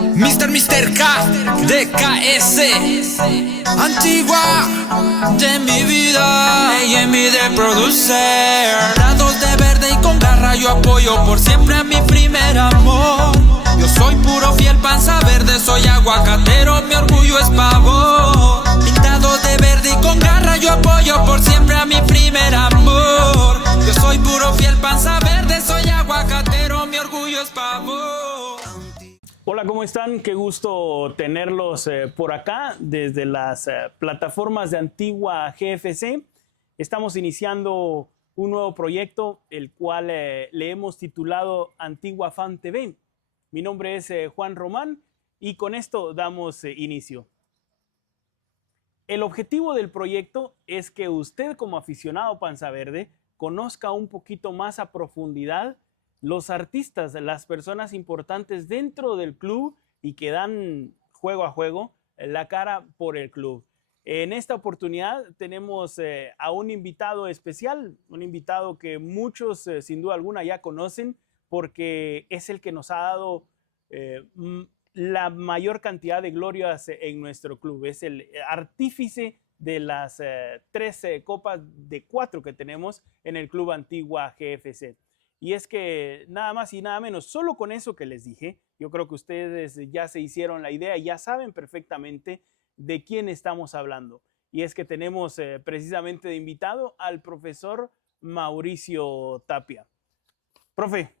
Mr. K, DKS, Antigua, de mi vida, AMI de producer. Prados de verde y con garra yo apoyo por siempre a mi primer amor. Yo soy puro fiel panza verde, soy aguacatero, mi orgullo es pavor. Pintado de verde y con garra yo apoyo por siempre a mi primer amor. Yo soy puro fiel panza verde, soy aguacatero, mi orgullo es pavor. Hola, ¿cómo están? Qué gusto tenerlos por acá desde las plataformas de Antigua GFC. Estamos iniciando un nuevo proyecto, el cual le hemos titulado Antigua Fan TV. Mi nombre es Juan Román y con esto damos inicio. El objetivo del proyecto es que usted como aficionado panza verde conozca un poquito más a profundidad los artistas, las personas importantes dentro del club y que dan juego a juego la cara por el club. En esta oportunidad tenemos a un invitado especial, un invitado que muchos sin duda alguna ya conocen porque es el que nos ha dado la mayor cantidad de glorias en nuestro club. Es el artífice de las 13 copas de 4 que tenemos en el Club Antigua GFC. Y es que nada más y nada menos, solo con eso que les dije, yo creo que ustedes ya se hicieron la idea, ya saben perfectamente de quién estamos hablando. Y es que tenemos precisamente de invitado al profesor Mauricio Tapia. Profe,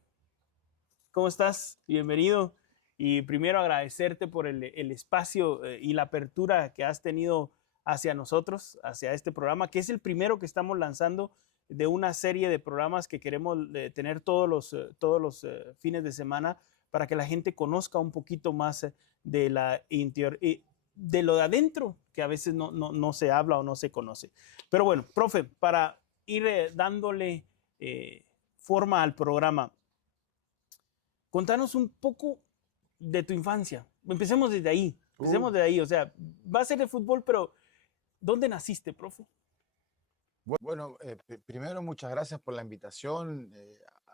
¿cómo estás? Bienvenido. Y primero agradecerte por el espacio y la apertura que has tenido hacia nosotros, hacia este programa, que es el primero que estamos lanzando de una serie de programas que queremos tener todos los fines de semana para que la gente conozca un poquito más de de lo de adentro, que a veces no se habla o no se conoce. Pero bueno, profe, para ir dándole forma al programa, contanos un poco de tu infancia. Empecemos desde ahí. O sea, va a ser de fútbol, pero ¿dónde naciste, profe? Bueno, primero muchas gracias por la invitación,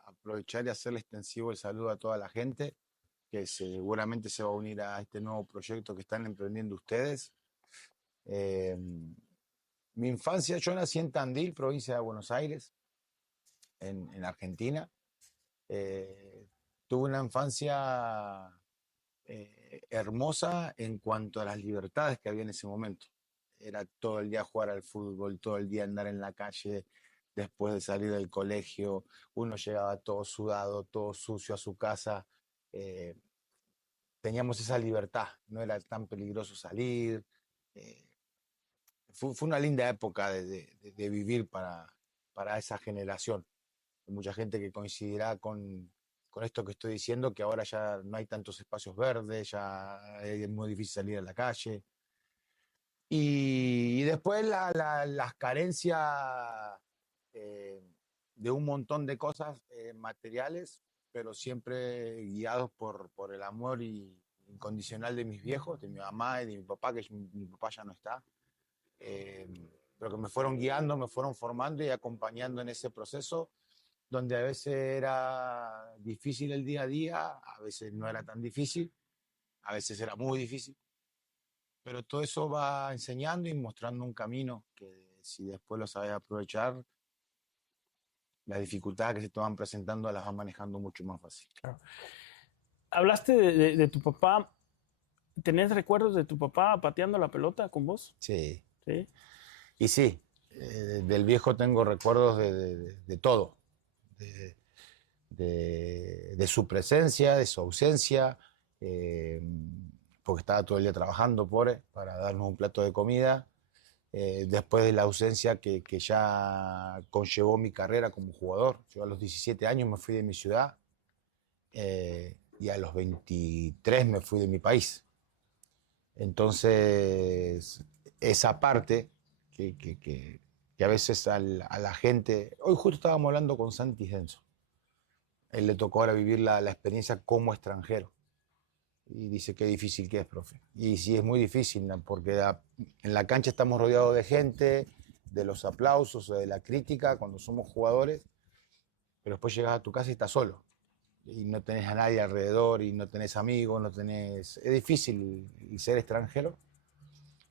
aprovechar y hacerle extensivo el saludo a toda la gente que seguramente se va a unir a este nuevo proyecto que están emprendiendo ustedes. Mi infancia, yo nací en Tandil, provincia de Buenos Aires, en Argentina. Tuve una infancia hermosa en cuanto a las libertades que había en ese momento. Era todo el día jugar al fútbol, todo el día andar en la calle, después de salir del colegio, uno llegaba todo sudado, todo sucio a su casa. Teníamos esa libertad, no era tan peligroso salir. Fue una linda época de vivir para esa generación. Hay mucha gente que coincidirá con esto que estoy diciendo, que ahora ya no hay tantos espacios verdes, ya es muy difícil salir a la calle. Y después las carencias de un montón de cosas materiales, pero siempre guiados por el amor incondicional de mis viejos, de mi mamá y de mi papá, que mi papá ya no está, pero que me fueron guiando, me fueron formando y acompañando en ese proceso, donde a veces era difícil el día a día, a veces no era tan difícil, a veces era muy difícil. Pero todo eso va enseñando y mostrando un camino que si después lo sabes aprovechar, las dificultades que se te van presentando las vas manejando mucho más fácil. Claro. Hablaste de tu papá. ¿Tenés recuerdos de tu papá pateando la pelota con vos? Sí. ¿Sí? Y sí, del viejo tengo recuerdos de todo. De su presencia, de su ausencia, porque estaba todo el día trabajando para darnos un plato de comida. Después de la ausencia que ya conllevó mi carrera como jugador. Yo a los 17 años me fui de mi ciudad y a los 23 me fui de mi país. Entonces, esa parte que a veces a la gente... Hoy justo estábamos hablando con Santi Denso. Él le tocó ahora vivir la experiencia como extranjero. Y dice qué difícil que es, profe. Y sí, es muy difícil, ¿no? Porque en la cancha estamos rodeados de gente, de los aplausos, de la crítica cuando somos jugadores, pero después llegas a tu casa y estás solo. y no tenés a nadie alrededor y no tenés amigos, no tenés... Es difícil el ser extranjero.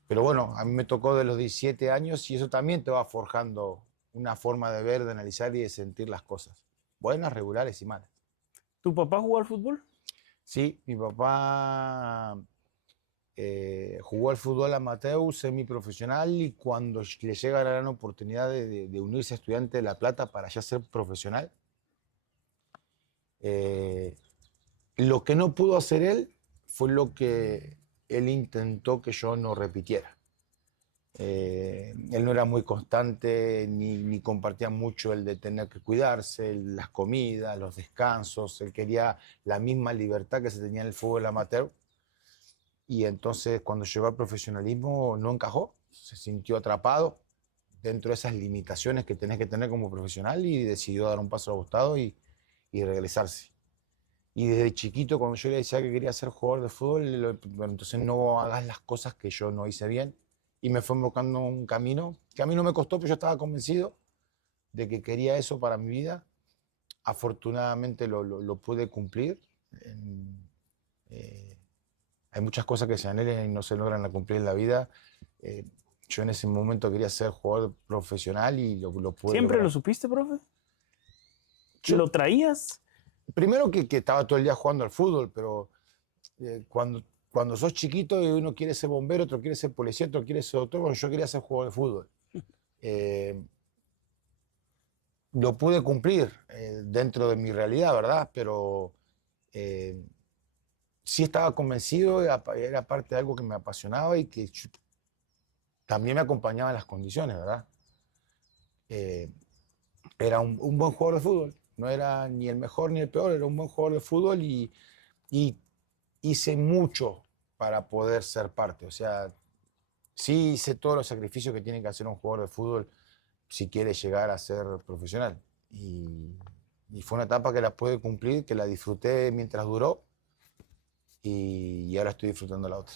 Pero bueno, a mí me tocó de los 17 años y eso también te va forjando una forma de ver, de analizar y de sentir las cosas. Buenas, regulares y malas. ¿Tu papá jugó al fútbol? Sí, mi papá jugó al fútbol amateur, semiprofesional, y cuando le llega la gran oportunidad de unirse a Estudiantes de La Plata para ya ser profesional, lo que no pudo hacer él fue lo que él intentó que yo no repitiera. Él no era muy constante ni compartía mucho el de tener que cuidarse, las comidas, los descansos. Él quería la misma libertad que se tenía en el fútbol amateur. Y entonces cuando llegó al profesionalismo no encajó, se sintió atrapado dentro de esas limitaciones que tenés que tener como profesional y decidió dar un paso al costado y regresarse. Y desde chiquito, cuando yo le decía que quería ser jugador de fútbol, bueno, entonces no hagas las cosas que yo no hice bien. Y me fue invocando un camino que a mí no me costó, pero yo estaba convencido de que quería eso para mi vida. Afortunadamente lo pude cumplir. Hay muchas cosas que se anhelan y no se logran cumplir en la vida. Yo en ese momento quería ser jugador profesional y lo pude ¿Siempre lograr. lo supiste, profe? Yo- ¿Lo traías? Primero que estaba todo el día jugando al fútbol, pero cuando sos chiquito y uno quiere ser bombero, otro quiere ser policía, otro quiere ser doctor, bueno, yo quería ser jugador de fútbol. Eh, lo pude cumplir dentro de mi realidad, ¿verdad? Pero sí estaba convencido, era parte de algo que me apasionaba y que también me acompañaba en las condiciones, ¿verdad? Eh, Era un buen jugador de fútbol, no era ni el mejor ni el peor, era un buen jugador de fútbol y hice mucho para poder ser parte. O sea, sí hice todos los sacrificios que tiene que hacer un jugador de fútbol si quiere llegar a ser profesional. Y fue una etapa que la pude cumplir, que la disfruté mientras duró y ahora estoy disfrutando la otra.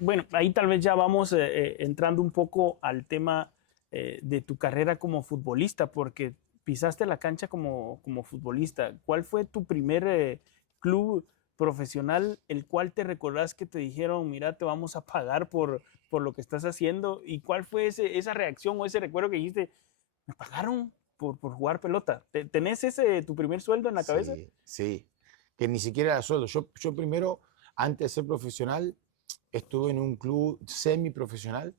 Bueno, ahí tal vez ya vamos entrando un poco al tema de tu carrera como futbolista, porque pisaste la cancha como futbolista. ¿Cuál fue tu primer club profesional el cual te recordás que te dijeron, mira, te vamos a pagar por lo que estás haciendo? ¿Y cuál fue esa reacción o ese recuerdo que dijiste, me pagaron por jugar pelota? ¿Tenés tu primer sueldo en la cabeza? Sí, sí, que ni siquiera era sueldo. Yo primero, antes de ser profesional, estuve en un club semiprofesional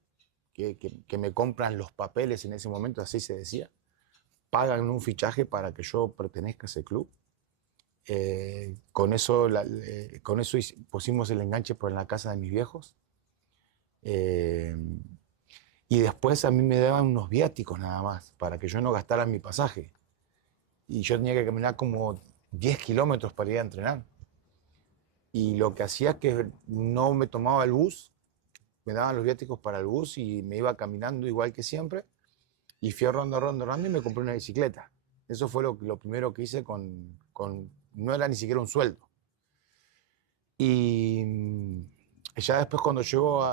que me compran los papeles en ese momento, así se decía. Pagan un fichaje para que yo pertenezca a ese club. Con eso pusimos el enganche por la casa de mis viejos. Eh, y después a mí me daban unos viáticos nada más, para que yo no gastara mi pasaje. Y yo tenía que caminar como 10 kilómetros para ir a entrenar. Y lo que hacía es que no me tomaba el bus, me daban los viáticos para el bus y me iba caminando igual que siempre. Y fui rodando y me compré una bicicleta. Eso fue lo primero que hice no era ni siquiera un sueldo. Y ya después cuando llegó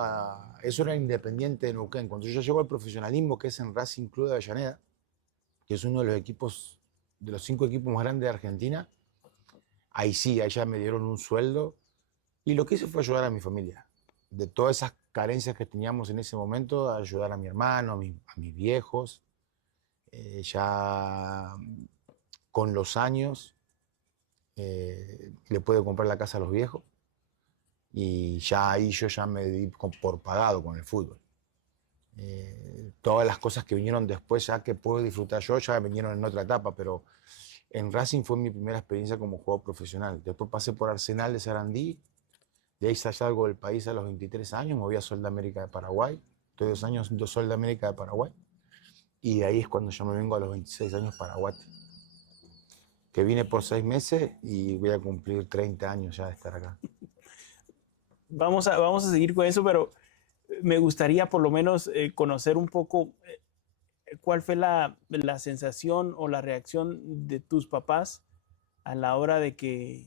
eso era Independiente de Neuquén, cuando yo llego al profesionalismo, que es en Racing Club de Avellaneda, que es uno de los equipos, de los 5 equipos más grandes de Argentina, ahí sí, ahí ya me dieron un sueldo. Y lo que hice fue ayudar a mi familia. De todas esas carencias que teníamos en ese momento, ayudar a mi hermano, a mis viejos. Ya con los años le puedo comprar la casa a los viejos. Y ya ahí yo ya me di por pagado con el fútbol. Todas las cosas que vinieron después, ya que puedo disfrutar yo, ya vinieron en otra etapa, pero en Racing fue mi primera experiencia como jugador profesional. Después pasé por Arsenal de Sarandí, de ahí salgo del país a los 23 años, me voy a Sol de América de Paraguay, estoy 2 años en Sol de América de Paraguay, y de ahí es cuando yo me vengo a los 26 años para Guate, que vine por 6 meses y voy a cumplir 30 años ya de estar acá. Vamos a seguir con eso, pero me gustaría por lo menos conocer un poco cuál fue la sensación o la reacción de tus papás a la hora de que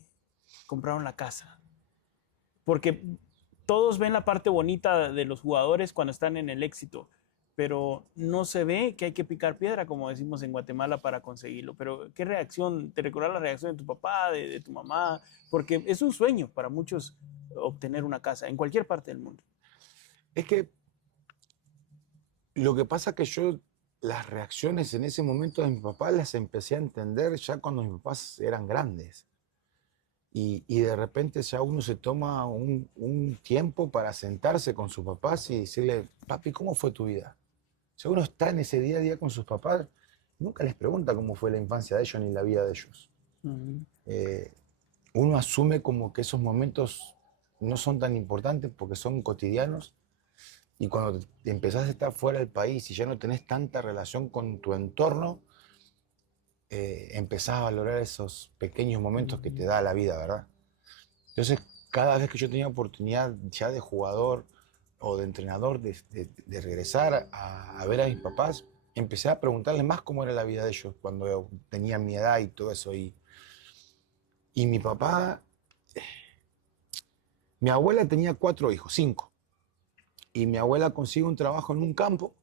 compraron la casa. Porque todos ven la parte bonita de los jugadores cuando están en el éxito, pero no se ve que hay que picar piedra, como decimos en Guatemala, para conseguirlo. Pero, ¿qué reacción? ¿Te recuerdas la reacción de tu papá, de tu mamá? Porque es un sueño para muchos obtener una casa en cualquier parte del mundo. Es que lo que pasa es que yo las reacciones en ese momento de mi papá las empecé a entender ya cuando mis papás eran grandes. Y de repente ya uno se toma un tiempo para sentarse con sus papás y decirle, papi, ¿cómo fue tu vida? Si uno está en ese día a día con sus papás, nunca les pregunta cómo fue la infancia de ellos ni la vida de ellos. Eh, Uno asume como que esos momentos no son tan importantes porque son cotidianos y cuando te empezás a estar fuera del país y ya no tenés tanta relación con tu entorno, empezás a valorar esos pequeños momentos que te da la vida, ¿verdad? Entonces, cada vez que yo tenía oportunidad ya de jugador o de entrenador de regresar a ver a mis papás, empecé a preguntarles más cómo era la vida de ellos cuando tenían mi edad y todo eso. Y mi papá, mi abuela tenía 4 hijos, 5. Y mi abuela consigue un trabajo en un campo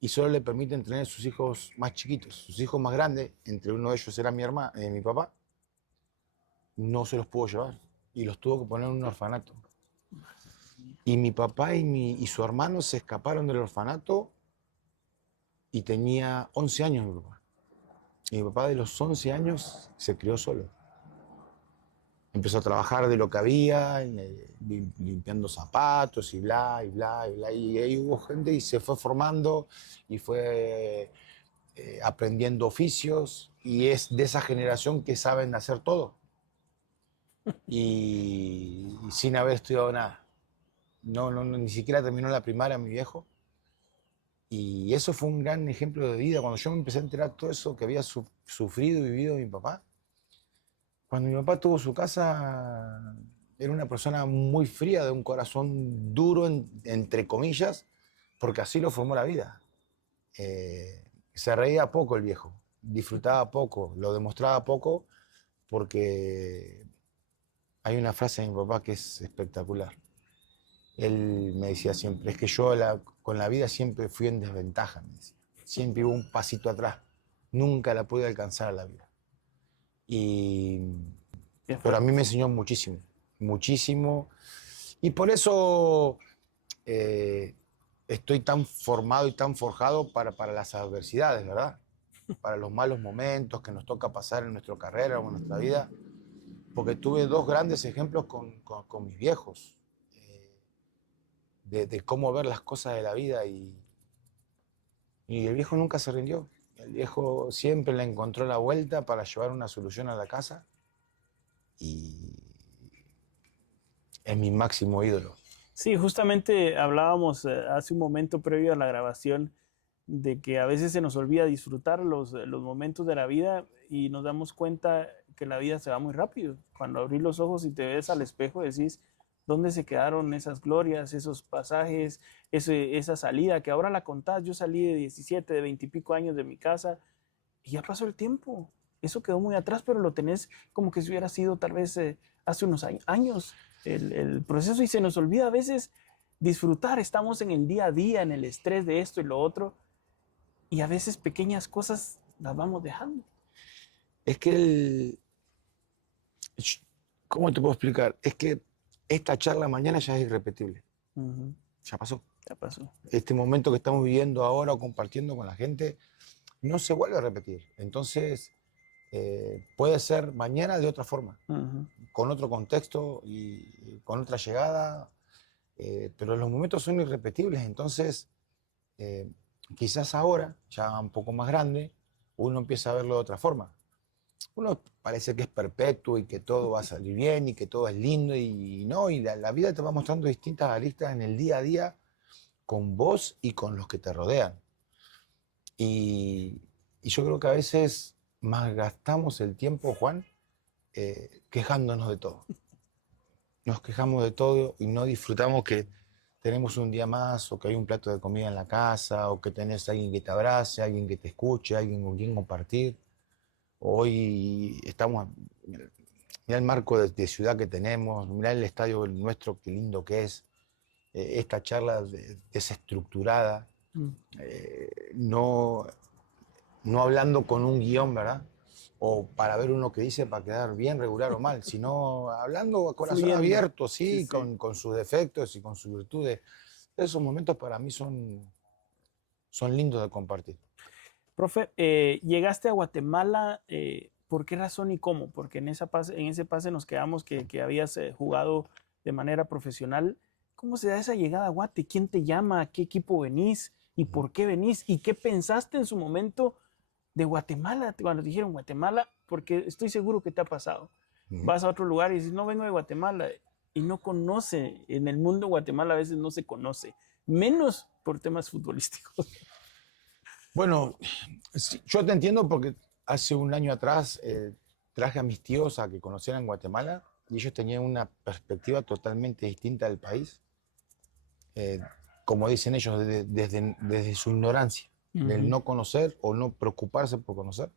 y solo le permiten tener sus hijos más chiquitos. Sus hijos más grandes, entre uno de ellos era mi papá, no se los pudo llevar y los tuvo que poner en un orfanato. Y mi papá y su hermano se escaparon del orfanato y tenía 11 años mi papá. Y mi papá de los 11 años se crió solo. Empezó a trabajar de lo que había, limpiando zapatos y bla, y bla, y bla. Y ahí hubo gente y se fue formando y fue aprendiendo oficios. Y es de esa generación que saben hacer todo. Y sin haber estudiado nada. No, ni siquiera terminó la primaria mi viejo. Y eso fue un gran ejemplo de vida. Cuando yo me empecé a enterar todo eso que había sufrido y vivido mi papá, cuando mi papá tuvo su casa, era una persona muy fría, de un corazón duro, entre comillas, porque así lo formó la vida. Se reía poco el viejo, disfrutaba poco, lo demostraba poco, porque hay una frase de mi papá que es espectacular. Él me decía siempre, es que yo con la vida siempre fui en desventaja, me decía. Siempre iba un pasito atrás, nunca la pude alcanzar a la vida. Pero a mí me enseñó muchísimo, muchísimo. Y por eso estoy tan formado y tan forjado para las adversidades, ¿verdad? Para los malos momentos que nos toca pasar en nuestra carrera o en nuestra vida. Porque tuve 2 grandes ejemplos con mis viejos, de cómo ver las cosas de la vida. Y el viejo nunca se rindió. El viejo siempre le encontró la vuelta para llevar una solución a la casa. Y es mi máximo ídolo. Sí, justamente hablábamos hace un momento previo a la grabación de que a veces se nos olvida disfrutar los momentos de la vida y nos damos cuenta que la vida se va muy rápido. Cuando abrís los ojos y te ves al espejo decís, ¿dónde se quedaron esas glorias, esos pasajes, esa salida que ahora la contás? Yo salí de 17, de 20 y pico años de mi casa y ya pasó el tiempo. Eso quedó muy atrás, pero lo tenés como que si hubiera sido tal vez hace unos años el proceso, y se nos olvida a veces disfrutar. Estamos en el día a día, en el estrés de esto y lo otro, y a veces pequeñas cosas las vamos dejando. Es que ¿cómo te puedo explicar? Es que esta charla mañana ya es irrepetible. Ya pasó. Ya pasó. Este momento que estamos viviendo ahora o compartiendo con la gente no se vuelve a repetir. Entonces, puede ser mañana de otra forma, con otro contexto y con otra llegada, pero los momentos son irrepetibles. Entonces, quizás ahora, ya un poco más grande, uno empieza a verlo de otra forma. Uno parece que es perpetuo y que todo va a salir bien y que todo es lindo y no, y la vida te va mostrando distintas aristas en el día a día con vos y con los que te rodean. Y yo creo que a veces malgastamos el tiempo, Juan, quejándonos de todo. Nos quejamos de todo y no disfrutamos que tenemos un día más, o que hay un plato de comida en la casa, o que tenés a alguien que te abrace, alguien que te escuche, alguien con quien compartir. Hoy estamos, mirá el marco de ciudad que tenemos, mirá el estadio nuestro, qué lindo que es, esta charla desestructurada. no, no hablando con un guión, ¿verdad? O para ver uno que dice para quedar bien, regular o mal, sino hablando a corazón Fluyendo. abierto, sí, Sí, sí. con sus defectos y con sus virtudes. Esos momentos para mí son lindos de compartir. Profe, llegaste a Guatemala, ¿por qué razón y cómo? Porque en ese pase nos quedamos que habías jugado de manera profesional. ¿Cómo se da esa llegada a Guate? ¿Quién te llama? ¿A qué equipo venís? ¿Y por qué venís? ¿Y qué pensaste en su momento de Guatemala? Cuando te dijeron Guatemala, porque estoy seguro que te ha pasado. Vas a otro lugar y dices, no, vengo de Guatemala. Y no conoce. En el mundo Guatemala a veces no se conoce. Menos por temas futbolísticos. Bueno, sí, yo te entiendo porque hace un año atrás traje a mis tíos a que conocieran Guatemala y ellos tenían una perspectiva totalmente distinta del país, como dicen ellos, desde su ignorancia, del no conocer o no preocuparse por conocer,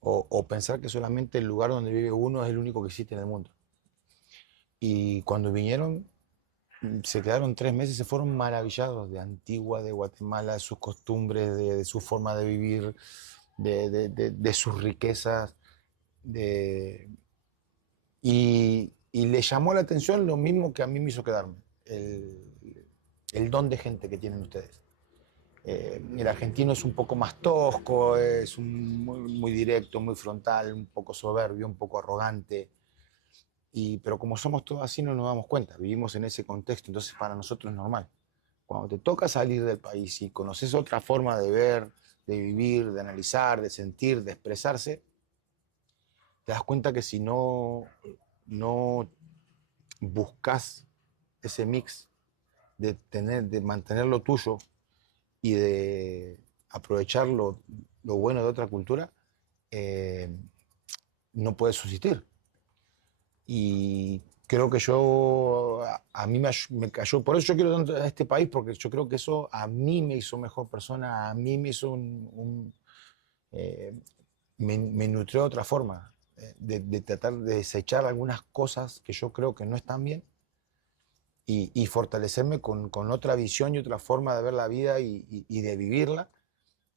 o pensar que solamente el lugar donde vive uno es el único que existe en el mundo. Y cuando vinieron, se quedaron 3 meses, se fueron maravillados de Antigua, de Guatemala, de sus costumbres, de su forma de vivir, de sus riquezas. Y les llamó la atención lo mismo que a mí me hizo quedarme, el don de gente que tienen ustedes. El argentino es un poco más tosco, es muy directo, muy frontal, un poco soberbio, un poco arrogante. Pero como somos todos así no nos damos cuenta, vivimos en ese contexto, entonces para nosotros es normal. Cuando te toca salir del país y conoces otra forma de ver, de vivir, de analizar, de sentir, de expresarse, te das cuenta que si no buscas ese mix de mantener lo tuyo y de aprovechar lo bueno de otra cultura, no puedes subsistir. Y creo que a mí me cayó, por eso yo quiero tanto a este país, porque yo creo que eso a mí me hizo mejor persona, a mí me hizo me nutrió de otra forma, de tratar de desechar algunas cosas que yo creo que no están bien y fortalecerme con otra visión y otra forma de ver la vida y de vivirla,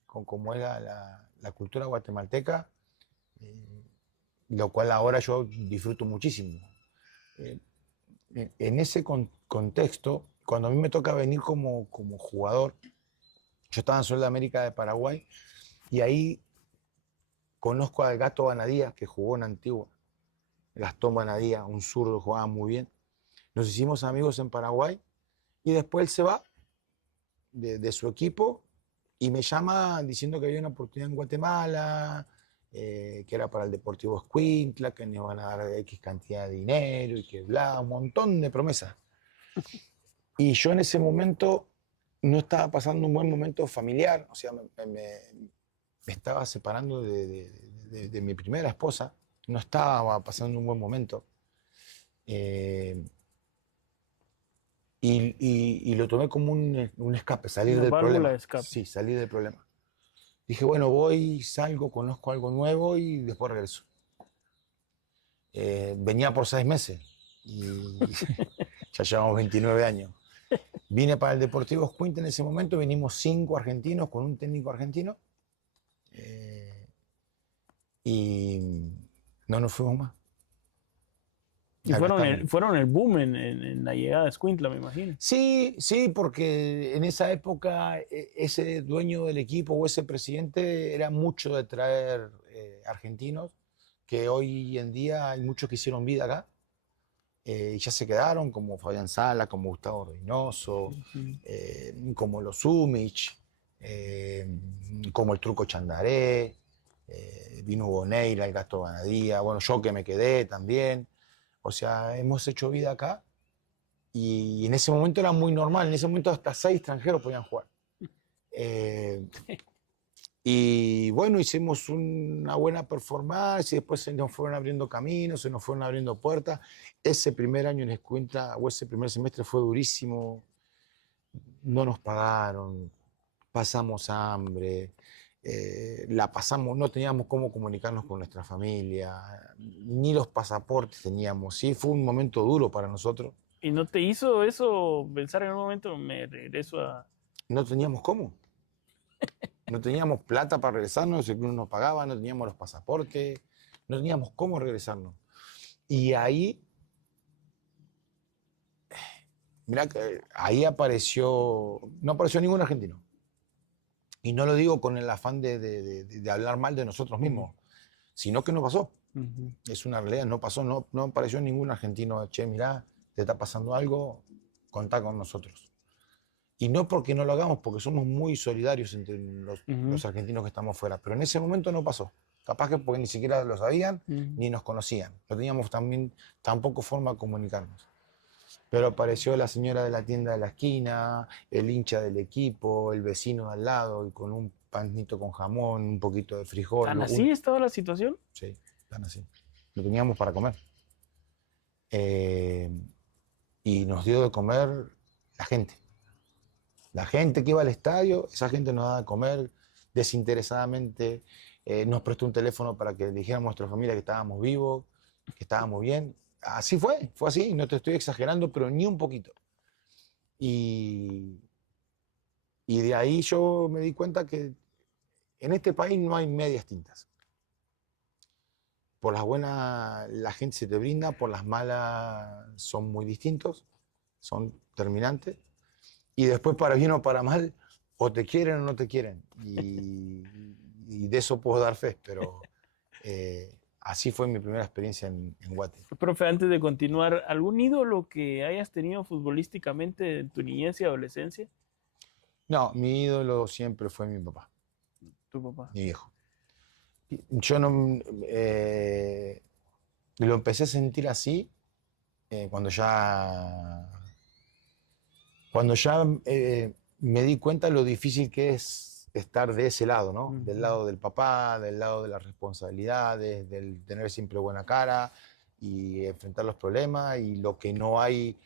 como es la cultura guatemalteca. Lo cual ahora yo disfruto muchísimo. En ese contexto, cuando a mí me toca venir como jugador, yo estaba en Sudamérica de Paraguay y ahí conozco al Gato Banadía, que jugó en Antigua. Gastón Banadía, un zurdo, jugaba muy bien. Nos hicimos amigos en Paraguay y después él se va de su equipo y me llama diciendo que había una oportunidad en Guatemala, que era para el Deportivo Escuintla, que nos iban a dar X cantidad de dinero y que bla, un montón de promesas. Y yo en ese momento no estaba pasando un buen momento familiar, o sea, me estaba separando de mi primera esposa, no estaba pasando un buen momento. Y lo tomé como un escape, salir del problema. De escape. Sí, salir del problema. Dije, bueno, voy, salgo, conozco algo nuevo y después regreso. Venía por 6 meses y ya llevamos 29 años. Vine para el Deportivo Escuintla en ese momento, vinimos 5 argentinos con un técnico argentino y no nos fuimos más. Y fueron el boom en la llegada de Escuintla, me imagino. Sí, sí, porque en esa época ese dueño del equipo o ese presidente era mucho de traer argentinos, que hoy en día hay muchos que hicieron vida acá y ya se quedaron, como Fabián Sala, como Gustavo Reynoso, como los Sumich, como el Truco Chandaré, vino Boneira, el Gato Banadía, bueno, yo que me quedé también. O sea, hemos hecho vida acá y en ese momento era muy normal. En ese momento hasta 6 extranjeros podían jugar. Y bueno, hicimos una buena performance y después se nos fueron abriendo caminos, se nos fueron abriendo puertas. Ese primer año en Escuintla, o ese primer semestre fue durísimo. No nos pagaron, pasamos hambre. La pasamos, no teníamos cómo comunicarnos con nuestra familia, ni los pasaportes teníamos. Sí, fue un momento duro para nosotros. ¿Y no te hizo eso pensar en un momento, me regreso a no teníamos cómo. No teníamos plata para regresarnos, el club no nos pagaba, no teníamos los pasaportes, no teníamos cómo regresarnos. Y ahí, mira, ahí no apareció ningún argentino. Y no lo digo con el afán de hablar mal de nosotros mismos, sino que no pasó. Es una realidad, no pasó, no apareció ningún argentino. Che, mirá, te está pasando algo, contá con nosotros. Y no porque no lo hagamos, porque somos muy solidarios entre los argentinos que estamos fuera. Pero en ese momento no pasó. Capaz que porque ni siquiera lo sabían, ni nos conocían. No teníamos tampoco forma de comunicarnos. Pero apareció la señora de la tienda de la esquina, el hincha del equipo, el vecino de al lado, y con un panito con jamón, un poquito de frijol. ¿Tan así estaba la situación? Sí, tan así. Lo teníamos para comer. Y nos dio de comer la gente. La gente que iba al estadio, esa gente nos daba de comer desinteresadamente, nos prestó un teléfono para que le dijéramos a nuestra familia que estábamos vivos, que estábamos bien. Así fue así, no te estoy exagerando, pero ni un poquito. Y de ahí yo me di cuenta que en este país no hay medias tintas. Por las buenas la gente se te brinda, por las malas son muy distintos, son terminantes. Y después, para bien o para mal, o te quieren o no te quieren. Y de eso puedo dar fe, pero así fue mi primera experiencia en Guate. Profe, antes de continuar, ¿algún ídolo que hayas tenido futbolísticamente en tu niñez y adolescencia? No, mi ídolo siempre fue mi papá. Tu papá. Mi viejo. Yo no lo empecé a sentir así cuando ya me di cuenta de lo difícil que es estar de ese lado, ¿no? Del lado del papá, del lado de las responsabilidades, del tener siempre buena cara y enfrentar los problemas y lo que no hay.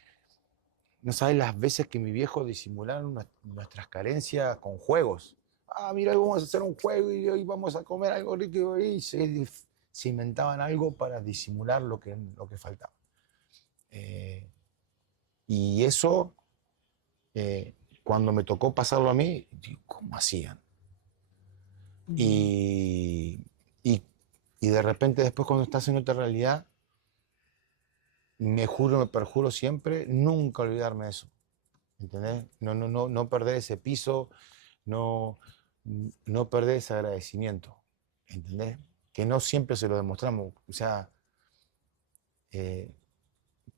No sabes las veces que mi viejo disimularon nuestras carencias con juegos. Ah, mira, hoy vamos a hacer un juego y hoy vamos a comer algo rico y se inventaban algo para disimular lo que faltaba. Y eso, cuando me tocó pasarlo a mí, digo, ¿cómo hacían? Y de repente después cuando estás en otra realidad, me juro, me perjuro siempre, nunca olvidarme de eso. ¿Entendés? No perder ese piso, no perder ese agradecimiento. ¿Entendés? Que no siempre se lo demostramos. O sea, te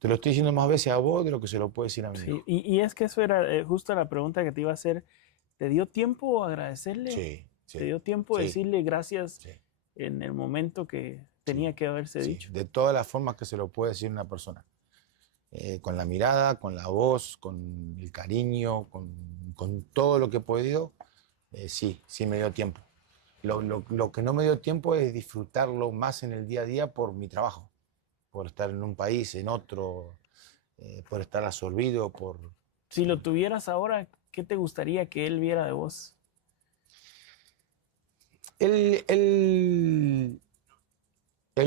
lo estoy diciendo más veces a vos de lo que se lo puedo decir a mí. Sí, y es que eso era justo la pregunta que te iba a hacer. ¿Te dio tiempo agradecerle? Sí, sí. ¿Te dio tiempo sí, decirle gracias sí, en el momento que tenía que haberse sí, dicho? de todas las formas que se lo puede decir una persona. Con la mirada, con la voz, con el cariño, con todo lo que he podido, sí me dio tiempo. Lo que no me dio tiempo es disfrutarlo más en el día a día por mi trabajo, por estar en un país, en otro, por estar absorbido, por... Si lo tuvieras ahora, ¿qué te gustaría que él viera de vos? Él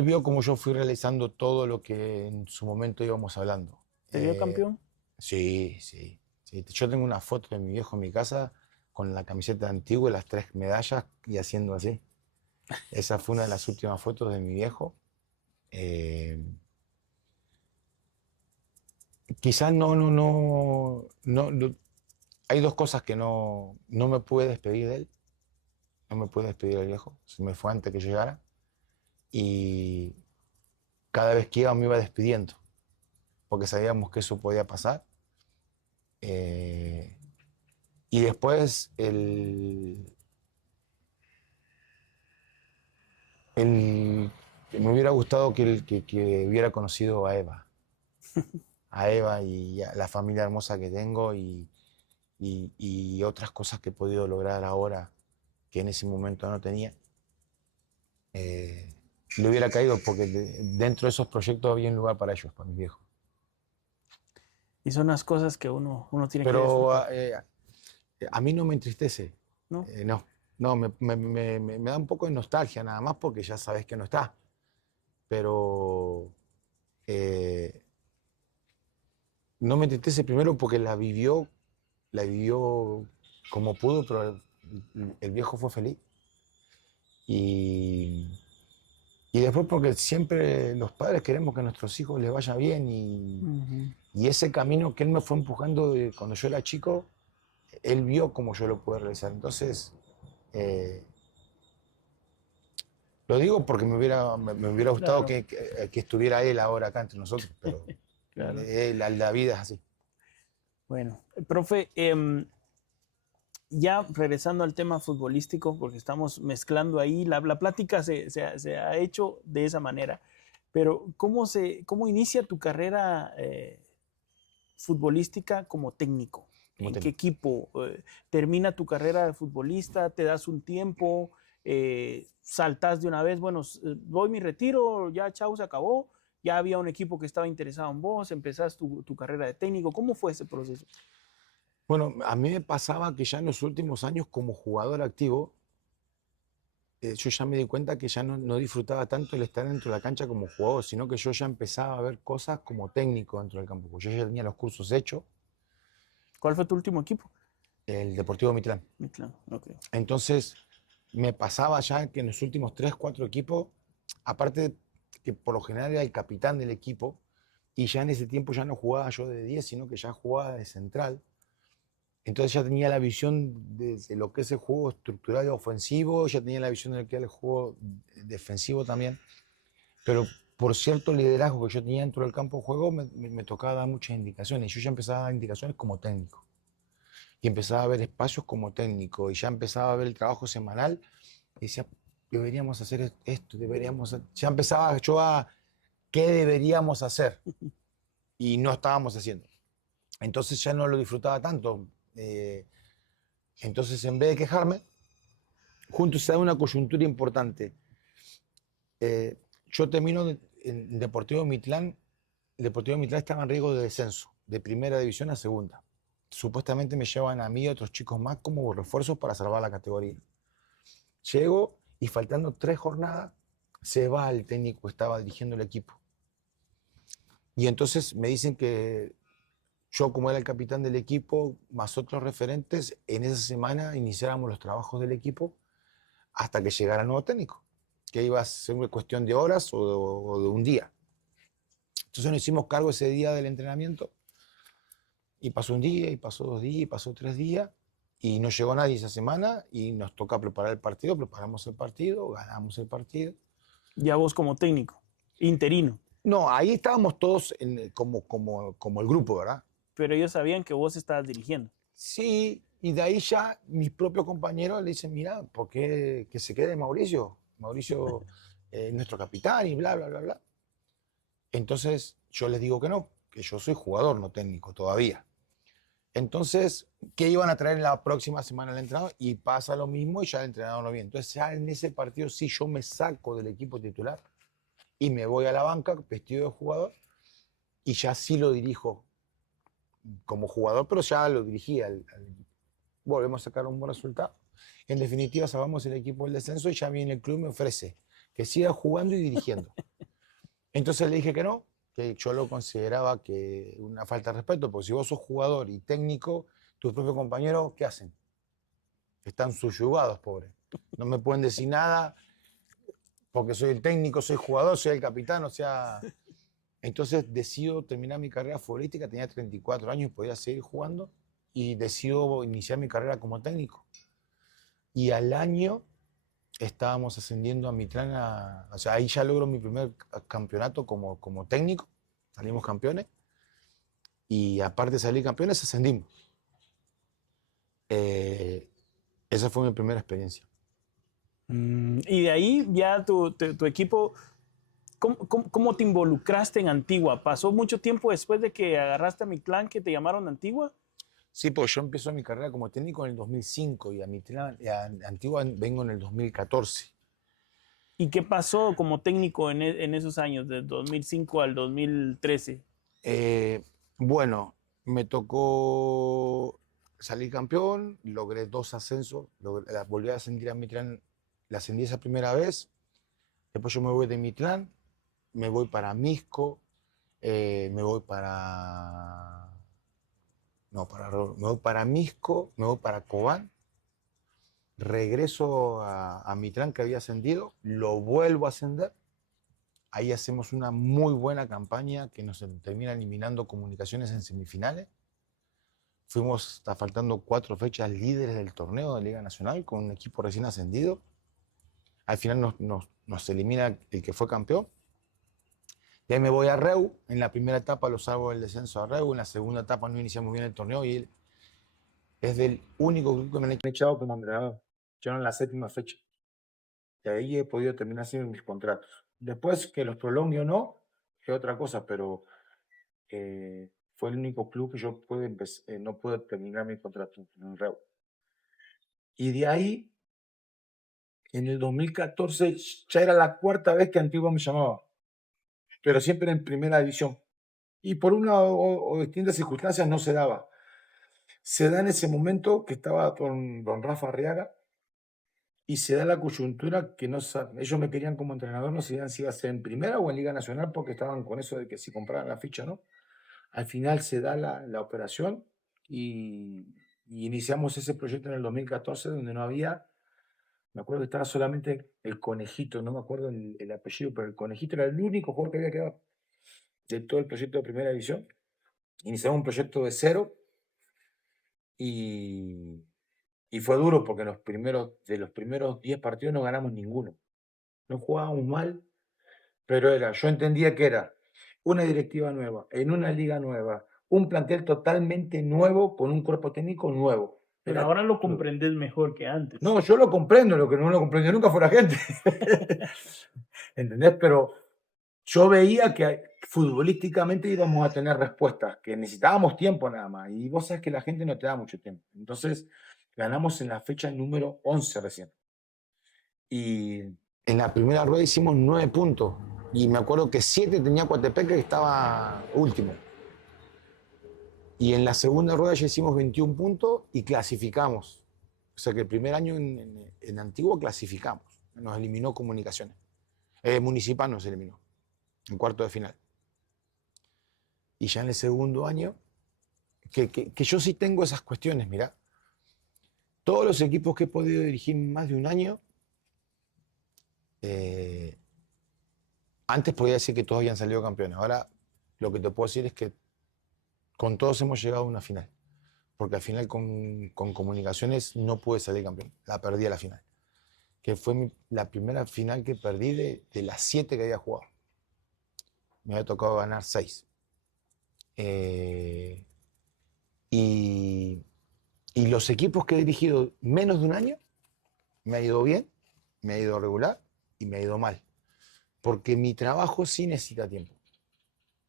vio cómo yo fui realizando todo lo que en su momento íbamos hablando. ¿Te vio campeón? Sí. Yo tengo una foto de mi viejo en mi casa con la camiseta antigua y las 3 medallas y haciendo así. Esa fue una de las últimas fotos de mi viejo. Quizás no, hay 2 cosas que no me pude despedir de él. No me pude despedir del viejo. Se me fue antes que llegara. Y cada vez que iba me iba despidiendo, porque sabíamos que eso podía pasar. Y después me hubiera gustado que hubiera conocido a Eva. A Eva y a la familia hermosa que tengo y otras cosas que he podido lograr ahora que en ese momento no tenía. Le hubiera caído porque dentro de esos proyectos había un lugar para ellos, para mis viejos. Y son las cosas que uno tiene que Pero disfrutar. a mí no me entristece. ¿No? No, me da un poco de nostalgia nada más porque ya sabes que no está. Pero no me entristece primero porque la vivió como pudo, pero el viejo fue feliz. Y, y después porque siempre los padres queremos que a nuestros hijos les vaya bien y ese camino que él me fue empujando cuando yo era chico, él vio cómo yo lo pude realizar. Entonces, eh, lo digo porque me hubiera gustado Claro, que estuviera él ahora acá entre nosotros, pero claro. la vida es así. Bueno, profe, ya regresando al tema futbolístico, porque estamos mezclando ahí, la plática se ha hecho de esa manera, pero ¿cómo inicia tu carrera futbolística como técnico? Como ¿En qué técnico. equipo termina tu carrera de futbolista? ¿Te das un tiempo? ¿Saltas de una vez? Bueno, voy mi retiro, ya chau, se acabó. Ya había un equipo que estaba interesado en vos, empezás tu carrera de técnico. ¿Cómo fue ese proceso? Bueno, a mí me pasaba que ya en los últimos años como jugador activo, yo ya me di cuenta que ya no disfrutaba tanto el estar dentro de la cancha como jugador, sino que yo ya empezaba a ver cosas como técnico dentro del campo. Porque yo ya tenía los cursos hechos, ¿Cuál fue tu último equipo? el Deportivo Mitrán. Claro, ok. Entonces, me pasaba ya que en los últimos 3, 4 equipos, aparte que por lo general era el capitán del equipo, y ya en ese tiempo ya no jugaba yo de 10, sino que ya jugaba de central. Entonces ya tenía la visión de lo que es el juego estructural y ofensivo, ya tenía la visión de lo que era el juego defensivo también. Pero por cierto liderazgo que yo tenía dentro del campo de juego, me tocaba dar muchas indicaciones. Y yo ya empezaba a dar indicaciones como técnico. Y empezaba a ver espacios como técnico. Y ya empezaba a ver el trabajo semanal. Y decía, deberíamos hacer esto, deberíamos... Ya empezaba yo a qué deberíamos hacer. Y no estábamos haciendo. Entonces ya no lo disfrutaba tanto. Entonces, en vez de quejarme, junto se da una coyuntura importante. Yo termino en Deportivo Mitlán. El Deportivo Mitlán estaba en riesgo de descenso, de primera división a segunda. Supuestamente me llevan a mí y a otros chicos más como refuerzos para salvar la categoría. Llego y faltando 3 jornadas, se va el técnico que estaba dirigiendo el equipo. Y entonces me dicen que yo, como era el capitán del equipo, más otros referentes, en esa semana iniciáramos los trabajos del equipo hasta que llegara el nuevo técnico, que iba a ser una cuestión de horas o de un día. Entonces nos hicimos cargo ese día del entrenamiento y pasó un día, y pasó 2 días, y pasó 3 días, y no llegó nadie esa semana y nos toca preparar el partido, preparamos el partido, ganamos el partido. Ya vos como técnico, interino, No, ahí estábamos todos como el grupo, ¿verdad? pero ellos sabían que vos estabas dirigiendo. Sí, y de ahí ya mis propios compañeros le dicen, mira, ¿por qué que se quede Mauricio? Mauricio es nuestro capitán y bla, bla, bla, bla. Entonces yo les digo que no, que yo soy jugador, no técnico todavía. Entonces, ¿qué iban a traer la próxima semana al entrenador? Y pasa lo mismo y ya el entrenador no viene. Entonces ya en ese partido sí yo me saco del equipo titular y me voy a la banca vestido de jugador y ya sí lo dirijo como jugador, pero ya lo dirigía al equipo. Volvemos a sacar un buen resultado. En definitiva, salvamos el equipo del descenso y ya viene el club y me ofrece que siga jugando y dirigiendo. Entonces le dije que no, que yo lo consideraba que una falta de respeto, porque si vos sos jugador y técnico, tus propios compañeros, ¿qué hacen? Están subyugados, pobres. No me pueden decir nada porque soy el técnico, soy jugador, soy el capitán, o sea... Entonces decido terminar mi carrera futbolística, tenía 34 años y podía seguir jugando, y decido iniciar mi carrera como técnico. Y al año estábamos ascendiendo a Mitrán, o sea, ahí ya logro mi primer campeonato como técnico, salimos campeones, y aparte de salir campeones, ascendimos. Esa fue mi primera experiencia. Y de ahí ya tu equipo, ¿cómo te involucraste en Antigua? ¿Pasó mucho tiempo después de que agarraste a mi clan que te llamaron a Antigua? Sí, pues yo empecé mi carrera como técnico en el 2005 y a Antigua vengo en el 2014. ¿Y qué pasó como técnico en esos años, del 2005 al 2013? Bueno, me tocó salir campeón, logré 2 ascensos, volví a ascender a Mitrán, la ascendí esa primera vez, después yo me voy de Mitrán, me voy para Misco, me voy para No, me voy para Misco, me voy para Cobán, regreso a Mitrán, que había ascendido, lo vuelvo a ascender. Ahí hacemos una muy buena campaña que nos termina eliminando Comunicaciones en semifinales. Fuimos, está faltando 4 fechas, líderes del torneo de Liga Nacional con un equipo recién ascendido. Al final nos elimina el que fue campeón. Y ahí me voy a Reu. En la primera etapa lo salvo del descenso a Reu. En la segunda etapa no iniciamos bien el torneo y él es del único club que me han echado como entrenador. Yo en la 7ª fecha. Y ahí he podido terminar haciendo mis contratos. Después que los prolongue o no, es otra cosa, pero fue el único club que yo no pude terminar mi contrato en Reu. Y de ahí, en el 2014, ya era la 4ª vez que Antigua me llamaba, pero siempre en primera división. Y por una o distintas circunstancias no se daba. Se da en ese momento que estaba don Rafa Arriaga y se da la coyuntura que ellos me querían como entrenador, no sabían si iba a ser en primera o en Liga Nacional porque estaban con eso de que si compraran la ficha, ¿no? Al final se da la operación y iniciamos ese proyecto en el 2014 donde no había, me acuerdo que estaba solamente el Conejito, no me acuerdo el apellido, pero el Conejito era el único jugador que había quedado de todo el proyecto de primera división. Iniciamos un proyecto de cero y fue duro porque de los primeros 10 partidos no ganamos ninguno. No jugábamos mal, pero yo entendía que era una directiva nueva, en una liga nueva, un plantel totalmente nuevo con un cuerpo técnico nuevo. Pero ahora lo comprendes mejor que antes. No, yo lo comprendo, lo que no lo comprendió nunca fue la gente. ¿Entendés? Pero yo veía que futbolísticamente íbamos a tener respuestas, que necesitábamos tiempo nada más. Y vos sabés que la gente no te da mucho tiempo. Entonces, ganamos en la fecha número 11 recién. Y en la primera rueda hicimos 9 puntos. Y me acuerdo que 7 tenía Coatepeque, que estaba último. Y en la segunda rueda ya hicimos 21 puntos y clasificamos. O sea que el primer año en Antigua clasificamos. Nos eliminó Comunicaciones. Municipal nos eliminó en cuarto de final. Y ya en el segundo año, que yo sí tengo esas cuestiones, mirá. Todos los equipos que he podido dirigir más de un año, antes podía decir que todos habían salido campeones. Ahora lo que te puedo decir es que con todos hemos llegado a una final. Porque al final con Comunicaciones no pude salir campeón. La perdí a la final. Que fue la primera final que perdí de las 7 que había jugado. Me había tocado ganar 6. Y los equipos que he dirigido menos de un año, me ha ido bien, me ha ido regular y me ha ido mal. Porque mi trabajo sí necesita tiempo.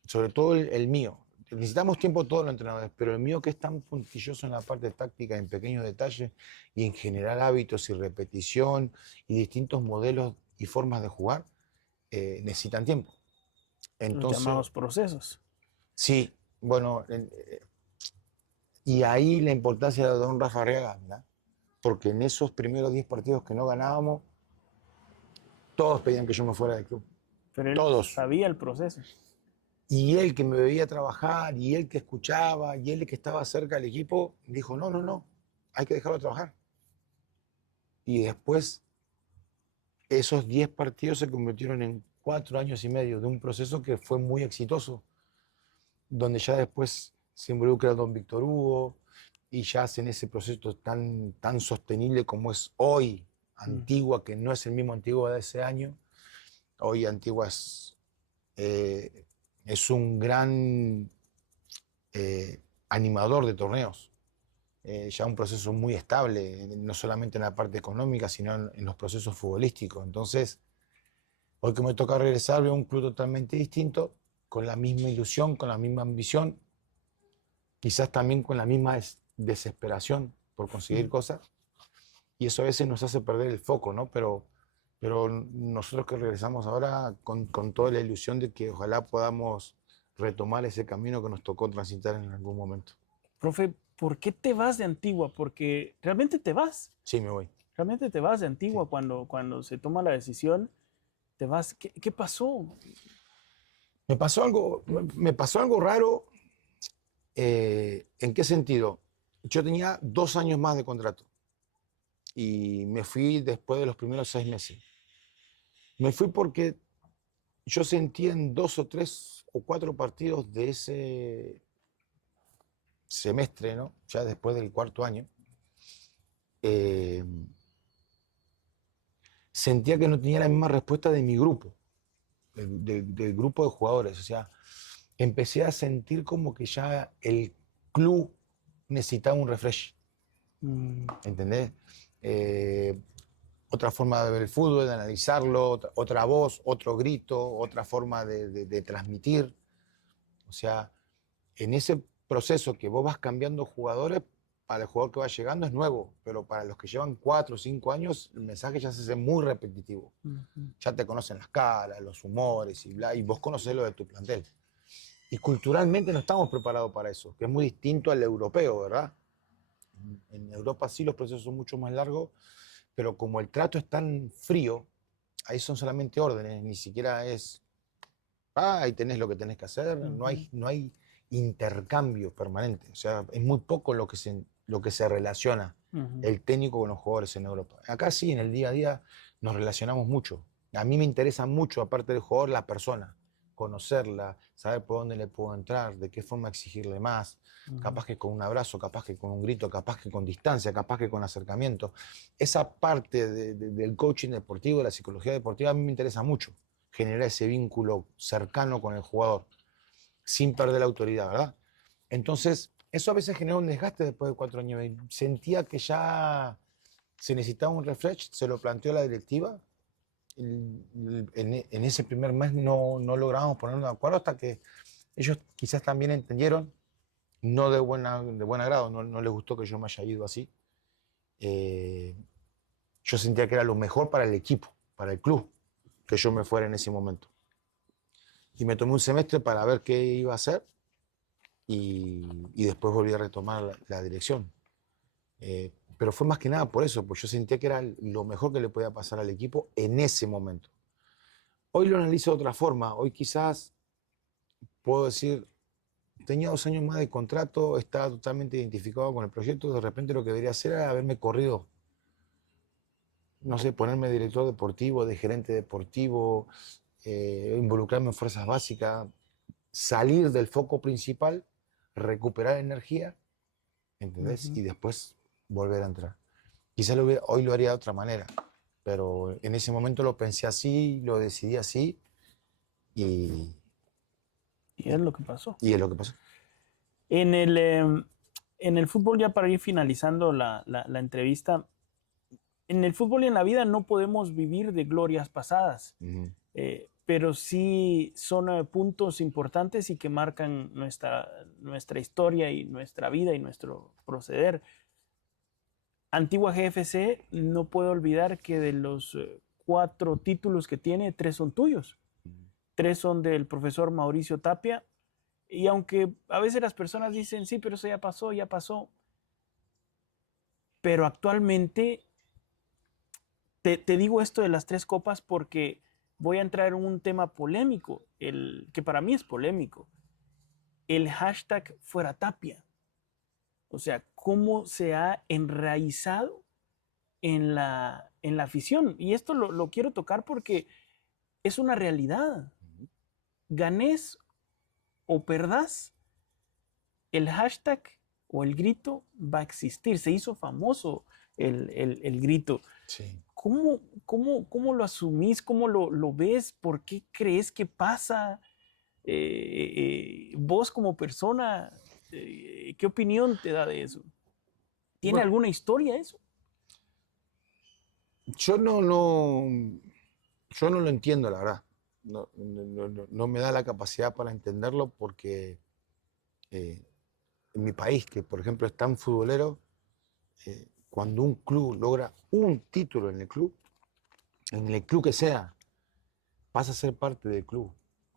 Sobre todo el mío. Necesitamos tiempo todos los entrenadores, pero el mío, que es tan puntilloso en la parte táctica, en pequeños detalles y en generar hábitos y repetición y distintos modelos y formas de jugar, necesitan tiempo. Entonces, los llamados procesos. Sí, bueno, y ahí la importancia de don Rafa Arriaga, ¿verdad? Porque en esos primeros 10 partidos que no ganábamos, todos pedían que yo me fuera del club. Pero él todos. sabía el proceso. Y él, que me veía trabajar, y él que escuchaba, y él que estaba cerca del equipo, dijo, no, hay que dejarlo trabajar. Y después, esos 10 partidos se convirtieron en 4 años y medio de un proceso que fue muy exitoso, donde ya después se involucra don Víctor Hugo, y ya hacen ese proceso tan sostenible como es hoy Antigua, que no es el mismo Antigua de ese año. Hoy Antigua es un gran animador de torneos, ya un proceso muy estable, no solamente en la parte económica, sino en los procesos futbolísticos. Entonces, hoy que me toca regresar, veo un club totalmente distinto, con la misma ilusión, con la misma ambición, quizás también con la misma desesperación por conseguir cosas, y eso a veces nos hace perder el foco, ¿no? Pero nosotros que regresamos ahora con toda la ilusión de que ojalá podamos retomar ese camino que nos tocó transitar en algún momento. Profe, ¿por qué te vas de Antigua? Porque realmente te vas. Sí, me voy. Realmente te vas de Antigua, Sí. cuando se toma la decisión, te vas. ¿Qué pasó? Me pasó algo raro, ¿En qué sentido? Yo tenía 2 años más de contrato y me fui después de los primeros 6 meses. Me fui porque yo sentía en 2 o 3 o 4 partidos de ese semestre, ¿no? Ya después del cuarto año, eh, sentía que no tenía la misma respuesta de mi grupo, del grupo de jugadores. O sea, empecé a sentir como que ya el club necesitaba un refresh, Mm, ¿entendés? Eh, Otra forma de ver el fútbol, de analizarlo, otra voz, otro grito, otra forma de transmitir. O sea, en ese proceso que vos vas cambiando jugadores, para el jugador que va llegando es nuevo, pero para los que llevan 4 o 5 años, el mensaje ya se hace muy repetitivo. ujú. Ya te conocen las caras, los humores y bla, y vos conocés lo de tu plantel. Y culturalmente no estamos preparados para eso, que es muy distinto al europeo, ¿verdad? En Europa sí los procesos son mucho más largos, pero como el trato es tan frío, ahí son solamente órdenes, ni siquiera es, ahí tenés lo que tenés que hacer, Ujú. no hay intercambio permanente, o sea, es muy poco lo que se relaciona Ujú. el técnico con los jugadores en Europa. Acá sí, en el día a día nos relacionamos mucho. A mí me interesa mucho, aparte del jugador, la persona, conocerla, saber por dónde le puedo entrar, de qué forma exigirle más, Ujú. capaz que con un abrazo, capaz que con un grito, capaz que con distancia, capaz que con acercamiento. Esa parte del coaching deportivo, de la psicología deportiva, a mí me interesa mucho, generar ese vínculo cercano con el jugador, sin perder la autoridad, ¿verdad? Entonces, eso a veces genera un desgaste después de 4 años. Y sentía que ya se necesitaba un refresh, se lo planteó la directiva. En ese primer mes no logramos ponernos de acuerdo hasta que ellos quizás también entendieron, no de buen agrado, no les gustó que yo me haya ido así. Eh, yo sentía que era lo mejor para el equipo, para el club, que yo me fuera en ese momento. Y me tomé un semestre para ver qué iba a hacer y después volví a retomar la dirección. Pero fue más que nada por eso, pues yo sentía que era lo mejor que le podía pasar al equipo en ese momento. Hoy lo analizo de otra forma. Hoy quizás puedo decir, tenía 2 años más de contrato, estaba totalmente identificado con el proyecto, de repente lo que debería hacer era haberme corrido, no sé, ponerme de director deportivo, de gerente deportivo, involucrarme en fuerzas básicas, salir del foco principal, recuperar energía, ¿entendés? Ujú. Y después volver a entrar. Quizás hoy lo haría de otra manera, pero en ese momento lo pensé así, lo decidí así y, Y es lo que pasó. y es lo que pasó. En el, en el fútbol, ya para ir finalizando la entrevista, en el fútbol y en la vida no podemos vivir de glorias pasadas, Ujú. pero sí son puntos importantes y que marcan nuestra historia y nuestra vida y nuestro proceder. Antigua GFC, no puedo olvidar que de los 4 títulos que tiene, 3 son tuyos. 3 son del profesor Mauricio Tapia. Y aunque a veces las personas dicen, sí, pero eso ya pasó, ya pasó. Pero actualmente te digo esto de las 3 copas porque voy a entrar en un tema polémico, que para mí es polémico. El hashtag fuera Tapia. O sea, cómo se ha enraizado en la afición. Y esto lo quiero tocar porque es una realidad. Ganés o perdás, el hashtag o el grito va a existir. Se hizo famoso el grito. Sí. ¿Cómo lo asumís? ¿Cómo lo ves? ¿Por qué crees que pasa? Vos como persona, ¿qué opinión te da de eso? ¿Tiene Bueno, alguna historia eso? yo yo no lo entiendo, la verdad. No me da la capacidad para entenderlo porque eh, en mi país, que por ejemplo es tan futbolero, cuando un club logra un título en el club que sea, pasa a ser parte del club.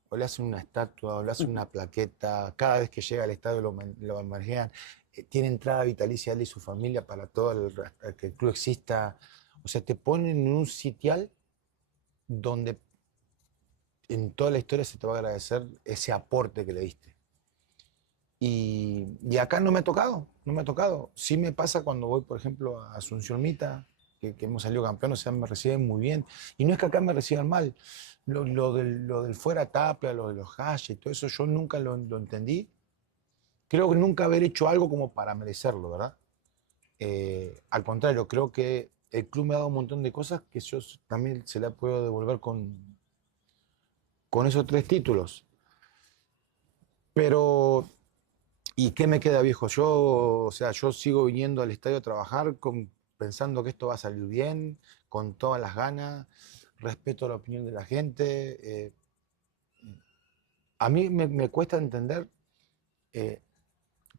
O le hacen una estatua, o le hacen una plaqueta, cada vez que llega al estadio lo homenajean. Tiene entrada vitalicia él y su familia para todo que el club exista. O sea, te ponen en un sitial donde en toda la historia se te va a agradecer ese aporte que le diste. Y acá no me ha tocado, no me ha tocado. Sí me pasa cuando voy, por ejemplo, a Asunción Mita, que hemos salido campeones, o sea, me reciben muy bien. Y no es que acá me reciban mal. Lo del fuera Tapia, lo de los hash y todo eso, yo nunca lo entendí. Creo que nunca haber hecho algo como para merecerlo, ¿verdad? Al contrario, creo que el club me ha dado un montón de cosas que yo también se la puedo devolver con esos 3 títulos. Pero, ¿y qué me queda, viejo? O sea, yo sigo viniendo al estadio a trabajar pensando que esto va a salir bien, con todas las ganas, respeto la opinión de la gente. A mí me cuesta entender eh,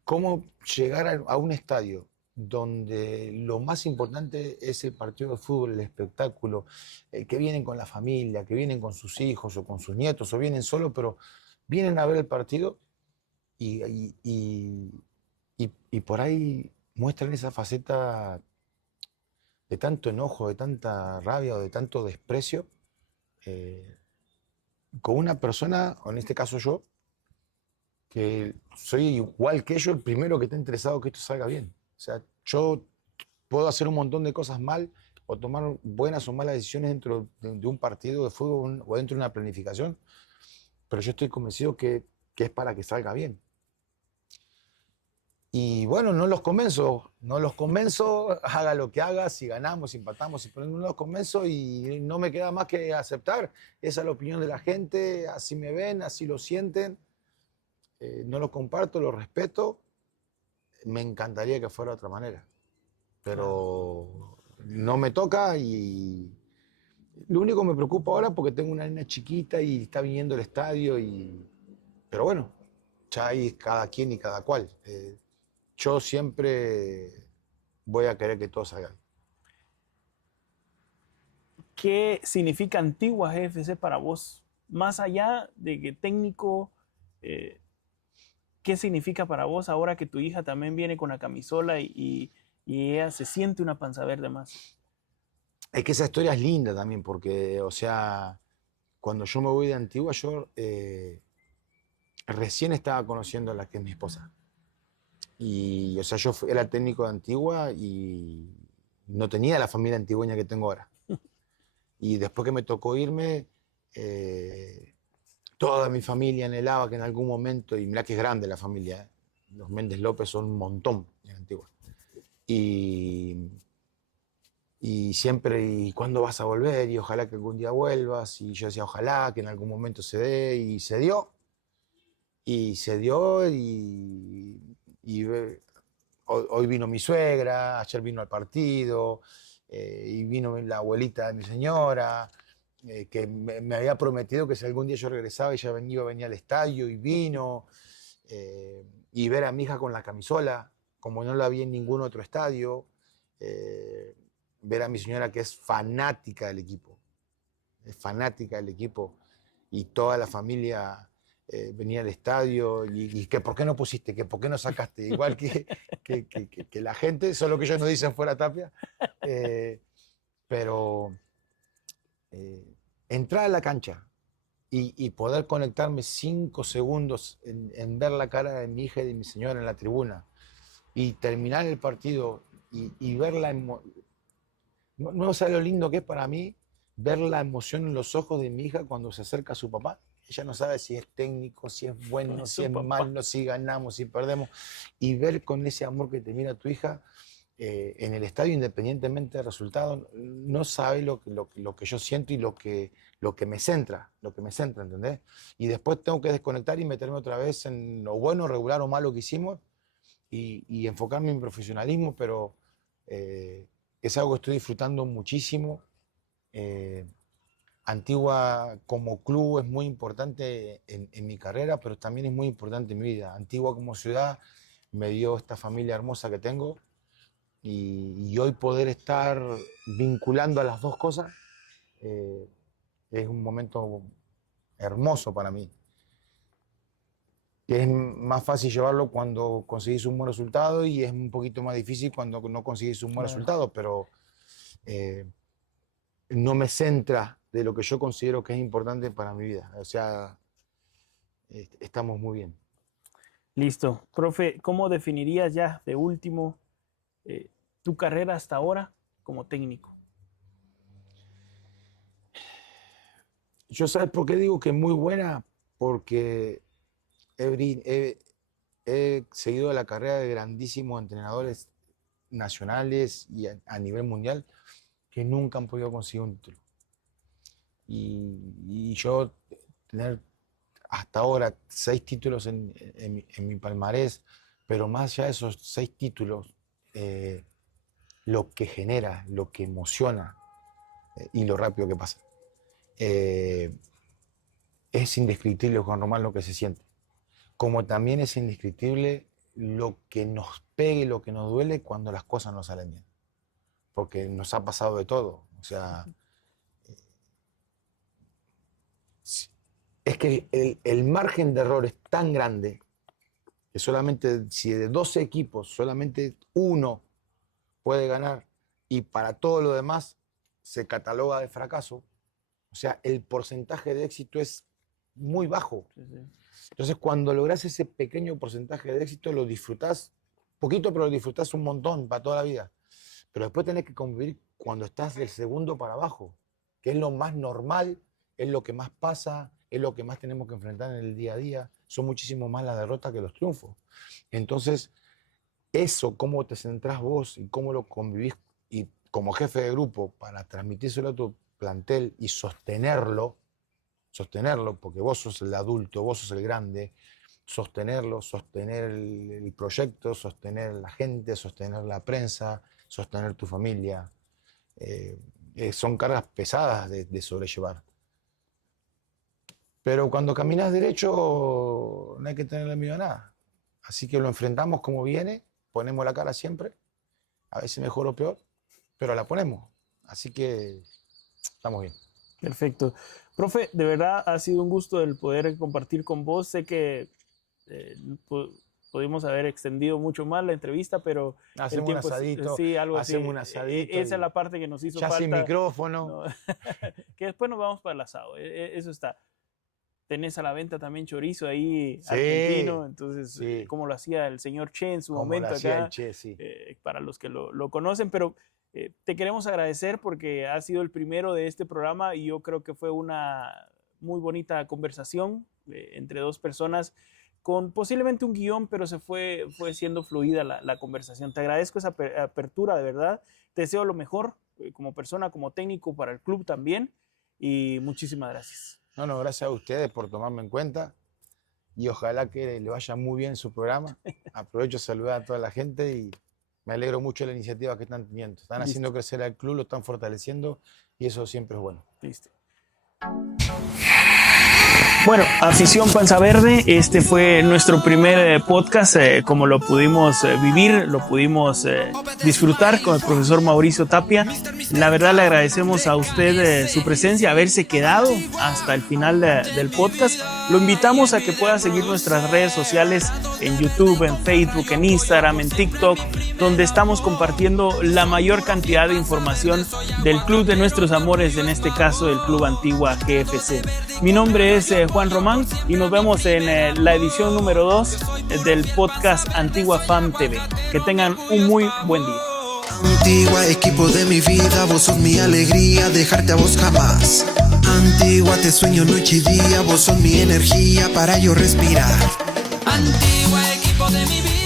cómo llegar a un estadio donde lo más importante es el partido de fútbol, el espectáculo, que vienen con la familia, que vienen con sus hijos o con sus nietos, o vienen solos, pero vienen a ver el partido y por ahí muestran esa faceta de tanto enojo, de tanta rabia o de tanto desprecio eh, con una persona, o en este caso yo, que soy igual que ellos, el primero que está interesado que esto salga bien. O sea, yo puedo hacer un montón de cosas mal o tomar buenas o malas decisiones dentro de un partido de fútbol o dentro de una planificación, pero yo estoy convencido que es para que salga bien. Y bueno, no los convenzo, haga lo que haga, si ganamos, si empatamos, si perdemos, no los convenzo y no me queda más que aceptar. Esa es la opinión de la gente, así me ven, así lo sienten. No lo comparto, lo respeto. Me encantaría que fuera de otra manera, pero no me toca y lo único que me preocupa ahora porque tengo una nena chiquita y está viniendo al estadio pero bueno, ya hay cada quien y cada cual. Yo siempre voy a querer que todo salga bien. ¿Qué significa Antigua GFC para vos? Más allá de que técnico, eh, ¿qué significa para vos ahora que tu hija también viene con la camisola y ella se siente una panza verde más? Es que esa historia es linda también porque, o sea, cuando yo me voy de Antigua, yo recién estaba conociendo a la que es mi esposa. Y, o sea, era técnico de Antigua y no tenía la familia antigüeña que tengo ahora. Y después que me tocó irme, eh, toda mi familia anhelaba que en algún momento, y mirá que es grande la familia, los Méndez López son un montón en Antigua. Y, y siempre, ¿y cuándo vas a volver? Y ojalá que algún día vuelvas. Y yo decía, ojalá que en algún momento se dé, y se dio. Y se dio, hoy vino mi suegra, ayer vino al partido, y vino la abuelita de mi señora, que me había prometido que si algún día yo regresaba ella venía al estadio y vino, y ver a mi hija con la camisola, como no la vi en ningún otro estadio, ver a mi señora que es fanática del equipo, y toda la familia venía al estadio y que por qué no pusiste, que por qué no sacaste, igual que la gente, solo que ellos no dicen fuera Tapia, pero entrar a la cancha y poder conectarme 5 segundos en ver la cara de mi hija y de mi señora en la tribuna y terminar el partido y ver no sabe lo lindo que es para mí ver la emoción en los ojos de mi hija cuando se acerca a su papá. Ella no sabe si es técnico, si es bueno, si es malo, si ganamos, si perdemos. Y ver con ese amor que te mira tu hija en el estadio, independientemente del resultado, no sabe lo que yo siento y lo que me centra, ¿entendés? Y después tengo que desconectar y meterme otra vez en lo bueno, regular o malo que hicimos y enfocarme en mi profesionalismo, pero es algo que estoy disfrutando muchísimo. Antigua como club es muy importante en mi carrera, pero también es muy importante en mi vida. Antigua como ciudad me dio esta familia hermosa que tengo y hoy poder estar vinculando a las dos cosas es un momento hermoso para mí. Es más fácil llevarlo cuando conseguís un buen resultado y es un poquito más difícil cuando no conseguís un buen resultado, pero no me centra de lo que yo considero que es importante para mi vida. O sea, estamos muy bien. Listo. Profe, ¿cómo definirías ya de último tu carrera hasta ahora como técnico? Yo, ¿sabes por qué digo que es muy buena? Porque he seguido la carrera de grandísimos entrenadores nacionales y a nivel mundial que nunca han podido conseguir un título. Y yo tener hasta ahora 6 títulos en mi palmarés, pero más allá de esos 6 títulos, lo que genera, lo que emociona y lo rápido que pasa. Es indescriptible, Juan Román, lo que se siente. Como también es indescriptible lo que nos pega y lo que nos duele cuando las cosas no salen bien. Porque nos ha pasado de todo. O sea, es que el margen de error es tan grande que solamente si de 12 equipos solamente uno puede ganar y para todo lo demás se cataloga de fracaso, o sea, el porcentaje de éxito es muy bajo. Sí, sí. Entonces, cuando logras ese pequeño porcentaje de éxito, lo disfrutás poquito, pero lo disfrutás un montón para toda la vida. Pero después tenés que convivir cuando estás del segundo para abajo, que es lo más normal, es lo que más pasa, es lo que más tenemos que enfrentar en el día a día. Son muchísimo más las derrotas que los triunfos. Entonces, eso, cómo te centrás vos y cómo lo convivís y como jefe de grupo para transmitírselo a tu plantel y sostenerlo, porque vos sos el adulto, vos sos el grande, sostenerlo, sostener el proyecto, sostener la gente, sostener la prensa, sostener tu familia. Son cargas pesadas de sobrellevar. Pero cuando caminas derecho no hay que tenerle miedo a nada. Así que lo enfrentamos como viene, ponemos la cara siempre, a veces mejor o peor, pero la ponemos. Así que estamos bien. Perfecto. Profe, de verdad ha sido un gusto el poder compartir con vos. Sé que pudimos haber extendido mucho más la entrevista, pero hacemos un asadito, sí, algo hacemos así. un asadito. Esa es la parte que nos hizo ya falta. sin micrófono. No. Que después nos vamos para el asado. Eso está. Tenés a la venta también chorizo ahí, sí, argentino, entonces, sí, como lo hacía el señor Che en su como momento lo hacía acá, el Che, sí. Para los que lo conocen, pero te queremos agradecer porque has sido el primero de este programa y yo creo que fue una muy bonita conversación entre dos personas con posiblemente un guión, pero fue siendo fluida la conversación. Te agradezco esa apertura, de verdad. Te deseo lo mejor como persona, como técnico para el club también y muchísimas gracias. No, gracias a ustedes por tomarme en cuenta y ojalá que le vaya muy bien su programa. Aprovecho a saludar a toda la gente y me alegro mucho de la iniciativa que están teniendo. Están Listo. haciendo crecer al club, lo están fortaleciendo y eso siempre es bueno. Listo. Bueno, Afición Panza Verde, este fue nuestro primer podcast, como lo pudimos vivir, lo pudimos disfrutar con el profesor Mauricio Tapia. La verdad le agradecemos a usted su presencia, haberse quedado hasta el final del podcast. Lo invitamos a que pueda seguir nuestras redes sociales en YouTube, en Facebook, en Instagram, en TikTok, donde estamos compartiendo la mayor cantidad de información del club de nuestros amores, en este caso el Club Antigua GFC. Mi nombre es Juan Román y nos vemos en la edición número 2 del podcast Antigua Fan TV. Que tengan un muy buen día. Antigua, equipo de mi vida, vos sos mi alegría, dejarte a vos jamás. Antigua, te sueño noche y día, vos sos mi energía para yo respirar. Antigua, equipo de mi vida.